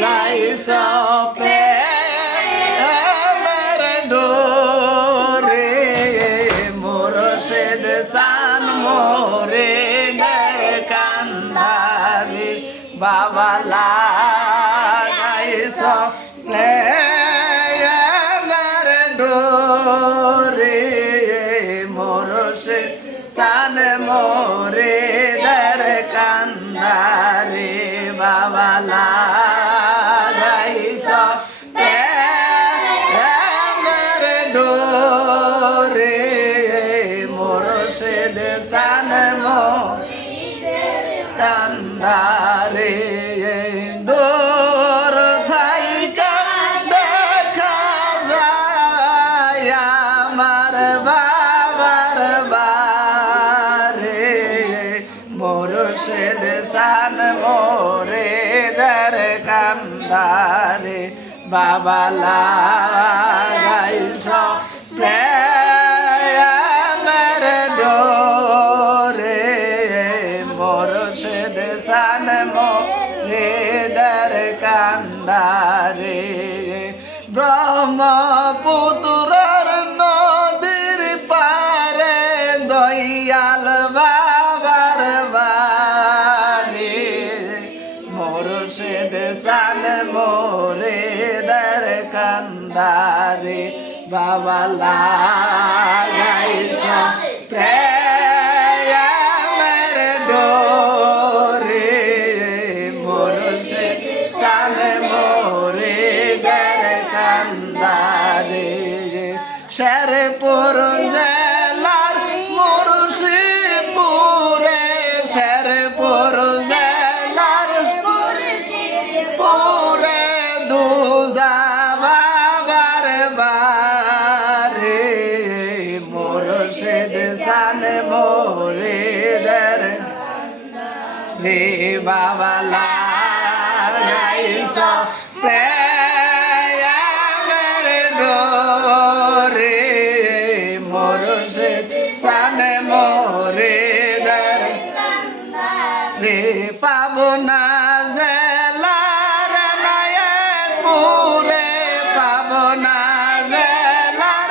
গাইছো প্রেমের ডোরে মুর্শিদ সান মোরে কান্ধারি বাবা লাগাইছো প্রেমের ডোরে মুর্শিদ সান মোরে কান্ধারি বাবা লাগাইছো প্রেমের ডোরে মুর্শিদ সান মোরে কান্ধারি দূর থাইকা দেখা যায় আমার বাবার বারে মুর্শিদ সান মোরে দর কান্দারে বাবা লাগাইছো প্রেমের ডোরে মুর্শিদ সান মোরে দর কান্দারে ব্রহ্মপুত্রের নদীর পারে দয়াল বাবার বাড়ি মুর্শিদ সান মোরে দর কান্দারে বাবা লাগাইছো প্রেমের ডোরে মুর্শিদ সান মোরে দর কান্দারে শেরপুর জেলার মুর্শিদপুরে শেরপুর জেলার পুরে দুজা বাবার বারে মুর্শিদ সান মোরে দর রে বাবা লাগাইছো প্রেমের ডোরে মুর্শিদ সান মোরে দর রে পাবনা জেলার নায়কপুরে পাবনা জেলার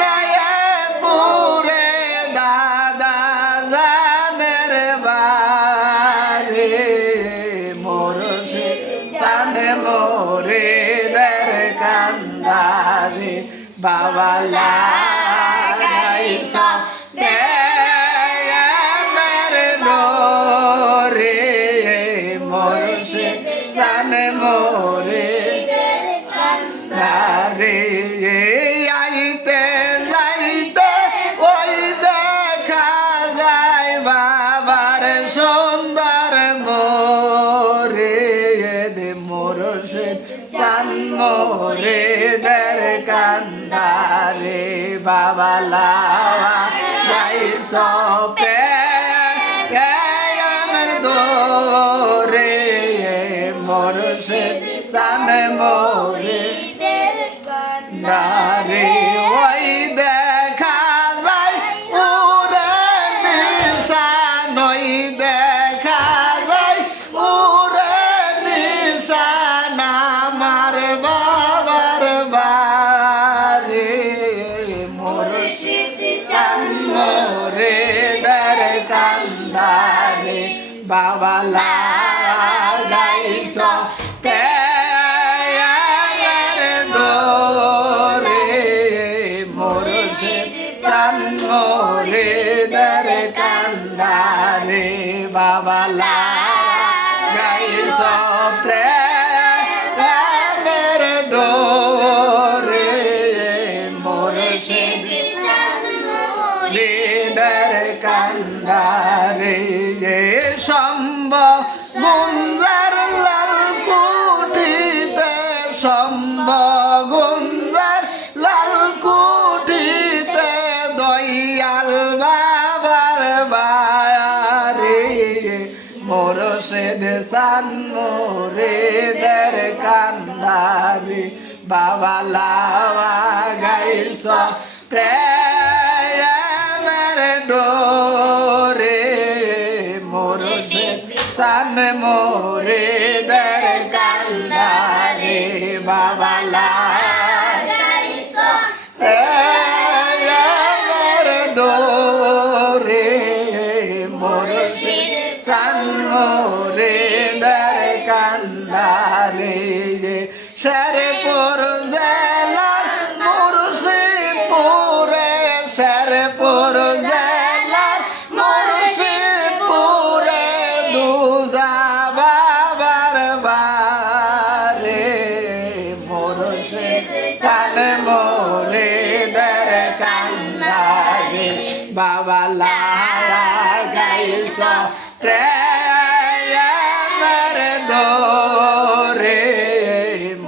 নায়কপুরে দাদা জানের বারে মুর্শিদ সান মোরে দর কান্দারে বাবা লাগাইছো প্রেমের ডোরে মুর্শিদ সান মোরে কান্দারে আইতে যাইতে ওই দেখা যায় বাবার সুন্দর মোরে মুর্শিদ সান মোরে দর কান্দারে বাবা লাগাইছো প্রেমের ডোরে মুর্শিদ সান মোরে কান্দারে ওই দেখা যায় উরে নিশান ওই দেখা যায় উরে নিশান আমার বাবার বারে মুর্শিদ সান মোরে দর কান্দারে বাবা লাগাইছো প্রেমের ডোরে মুর্শিদ সান মোরে দর কান্দারে বাবা লাগাইছো প্রেমের ডোরে মুর্শিদ মোরে দর কান্দারে সম্ভ গুঞ্জার লাল কুঠিতে সম্ভ গুঞ্জার লাল কুঠিতে দয়াল বাবার বারে মুর্শিদ সান মোরে দর কান্দারে বাবা লাগাইছো প্রেমের ডোরে মুর্শিদ সান মোরে দর কান্দারে শেরপুর জেলার মুর্শিদপুরে শেরপুর জেলার মুর্শিদপুরে দুজা বাবার বারে মুর্শিদ সান মুরিদের কান্দারে বাবা লাগাইছ প্রেমের ডোরে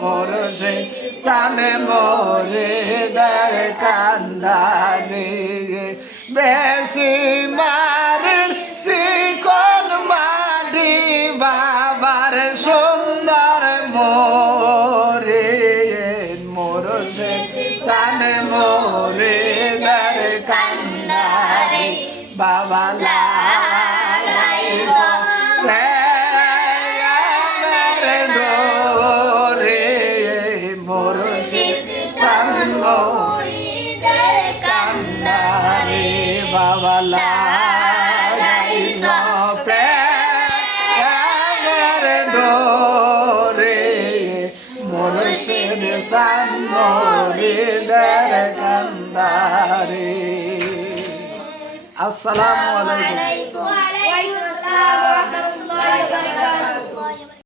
মুর্শিদ সান মুরিদের কান্দারে বেশি মারের চিকন মাটি বাবার সুন্দর মোরে মুর্শিদ সান মুরিদের কান্দারে বাবা লাগাইছ প্রেমের ডোরে মুর্শিদ সান মুরিদের কান্দারে বাবা লাগাইছ প্রেমের ডোরে মুর্শিদ সান মুরিদের কান্দারে। আসসালামু আলাইকুম। ওয়ালাইকুম আসসালাম ওয়া রাহমাতুল্লাহি ওয়া বারাকাতুহু।